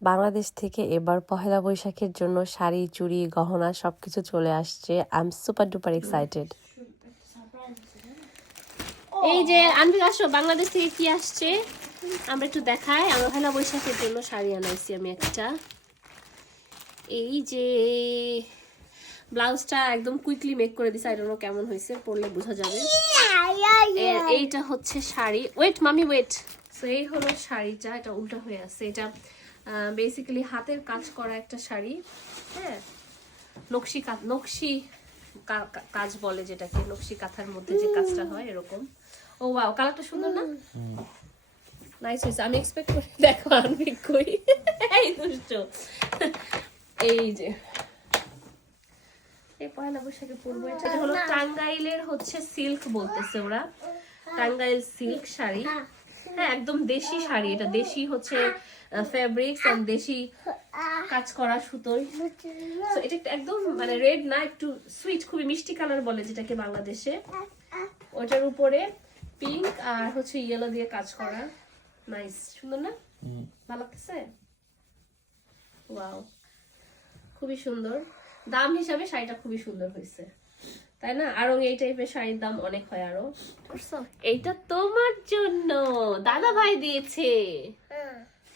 বাংলাদেশ থেকে এবার পহেলা বৈশাখের জন্য শাড়ি চুড়ি গহনা সবকিছু চলে আসছে। I am super duper excited. এই যে আনবি আসো, বাংলাদেশ থেকে কি আসছে আমরা একটু দেখাই। আমরা পহেলা বৈশাখের জন্য শাড়ি আনাইছি আমি একটা। এই যে ব্লাউজটা একদম কুইকলি মেক করে দিছে, আই ডোন্ট নো কেমন হয়েছে, পরলে বোঝা যাবে। এইটা হচ্ছে শাড়ি, ওয়েট মামি ওয়েট। সো এই হলো শাড়িটা, এটা উল্টা হয়ে আছে। এটা বেসিক্যালি হাতের কাজ করা একটা শাড়ি, হ্যাঁ, নকশি কাজ বলে যেটাকে, নকশি কাঁথার মধ্যে যে কাজটা হয় এরকম। ও ওয়াও, কালারটা সুন্দর না? নাইস হয়েছে। আমি এক্সপেক্ট করি, দেখো আনবি কই, এই দুষ্ট। এই যে এই পয়লা বৈশাখে পরবো। এটা হলো টাঙ্গাইলের হচ্ছে সিল্ক বলতেছে ওরা, টাঙ্গাইল সিল্ক শাড়ি। হ্যাঁ, একদম দেশি শাড়ি এটা, দেশি হচ্ছে ফেব্রিক্স এন্ড দেশি কাজ করা সুতোয়। সো এটা একদম মানে রেড না, একটু সুইট, খুবই মিষ্টি কালার বলে যেটাকে বাংলাদেশে। ওটার উপরে পিঙ্ক আর হচ্ছে ইয়েলো দিয়ে কাজ করা। নাইস, সুন্দর না? ভালো লাগতেছে? ওয়াও, খুবই সুন্দর। দাম হিসাবে শাড়িটা খুবই সুন্দর হয়েছে, তাই না? আরো এই টাইপের শাড়ির দাম অনেক হয় আরো। এইটা তোমার জন্য দাদা ভাই দিয়েছে।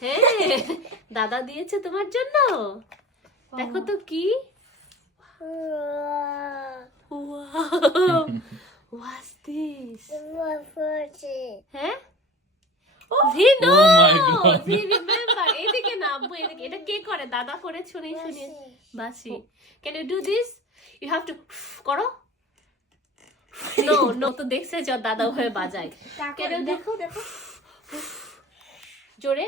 হ্যাঁ, দাদা দিয়েছে তোমার জন্য। দেখো তো কি, what's this? হ্যাঁ, he knows, he remember. এদিকে না আব্বু, এদিকে। এটা কে করে? দাদা করে, শুনি শুনি। বাসি, can you do this? You have to করো। নো নো, তো দেখছে যে ওর দাদা হয়ে বাজায়। কেন দেখো দেখো, জোরে,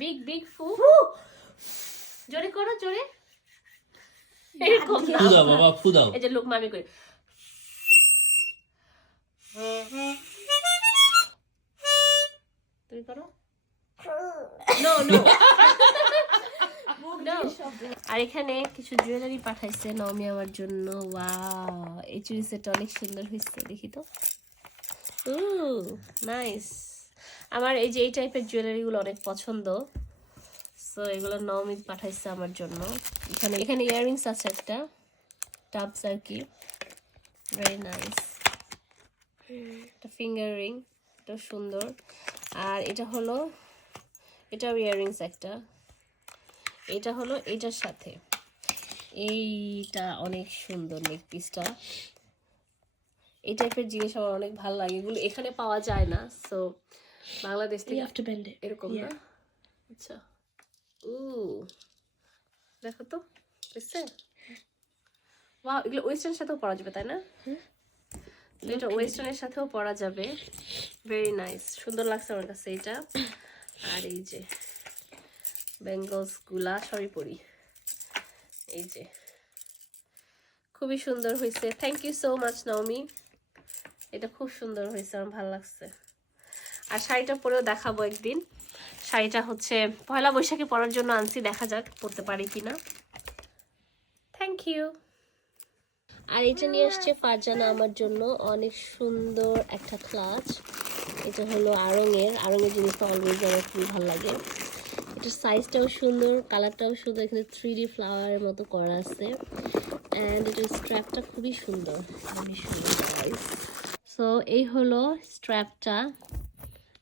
বিগ বিগ ফু, জোরে করো, জোরে। এরকম না, ফু দাও বাবা, ফু দাও। এই যে লোক মামি করে। তুমি করো। No no. আর এখানে কিছু জুয়েলারি পাঠাইছে নমি আমার জন্য। ওয়াও, এই চুড়ি সেটটা অনেক সুন্দর হয়েছে, দেখি তো। নাইস। আমার এই যে এই টাইপের জুয়েলারি গুলো অনেক পছন্দ, সো এগুলো নমি পাঠাইছে আমার জন্য। এখানে ইয়াররিংস আছে, একটা টাবস আর কি, ভেরি নাইস। একটা ফিঙ্গার রিং, এটা সুন্দর। আর এটা হলো, এটাও ইয়াররিংস একটা। এটা হলো এটার সাথে, এইটা অনেক সুন্দর নেক পিসটা। এই টাইপের জিনিস আমার অনেক ভালো লাগে, এগুলো এখানে পাওয়া যায় না, সো বাংলাদেশ থেকে এরকম না। আচ্ছা, দেখো তো, বুঝছে? ওয়াও, এগুলো ওয়েস্টার্নের সাথেও পরা যাবে, তাই না? এটা ওয়েস্টার্নের সাথেও পরা যাবে, ভেরি নাইস, সুন্দর লাগছে আমার কাছে এটা। আর এই যে বেঙ্গলস গুলা সবই পরি, এই যে খুবই সুন্দর হয়েছে। Thank you so much Naomi, এটা খুব সুন্দর হয়েছে, আমার ভালো লাগছে। আর শাড়িটা পরেও দেখাবো একদিন। শাড়িটা হচ্ছে পয়লা বৈশাখে পরার জন্য আনছি, দেখা যাক পরতে পারি কিনা। Thank you. আর এটা নিয়ে আসছে ফারজানা আমার জন্য, অনেক সুন্দর একটা ক্লাচ। এটা হলো আড়ঙের জিনিসটা অলওয়েজ আমার খুবই ভালো লাগে। এটার সাইজটাও সুন্দর, কালারটাও সুন্দর, এখানে 3D ফ্লাওয়ারের মতো করা আছে। অ্যান্ড এটার স্ট্র্যাপটা খুবই সুন্দর, খুবই সুন্দর গাইস। সো এই হলো স্ট্র্যাপটা,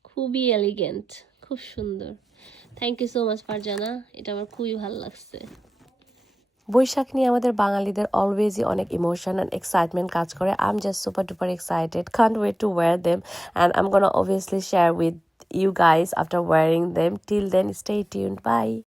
খুবই এলিগেন্ট, খুব সুন্দর। Thank you so much Farzana, এটা আমার খুবই ভালো লাগছে। বৈশাখ নিয়ে আমাদের বাঙালিদের অলওয়েজই অনেক ইমোশন অ্যান্ড এক্সাইটমেন্ট কাজ করে। I am just super duper excited, can't wait to wear them and I am gonna obviously share with you guys after wearing them. Till then, stay tuned. Bye.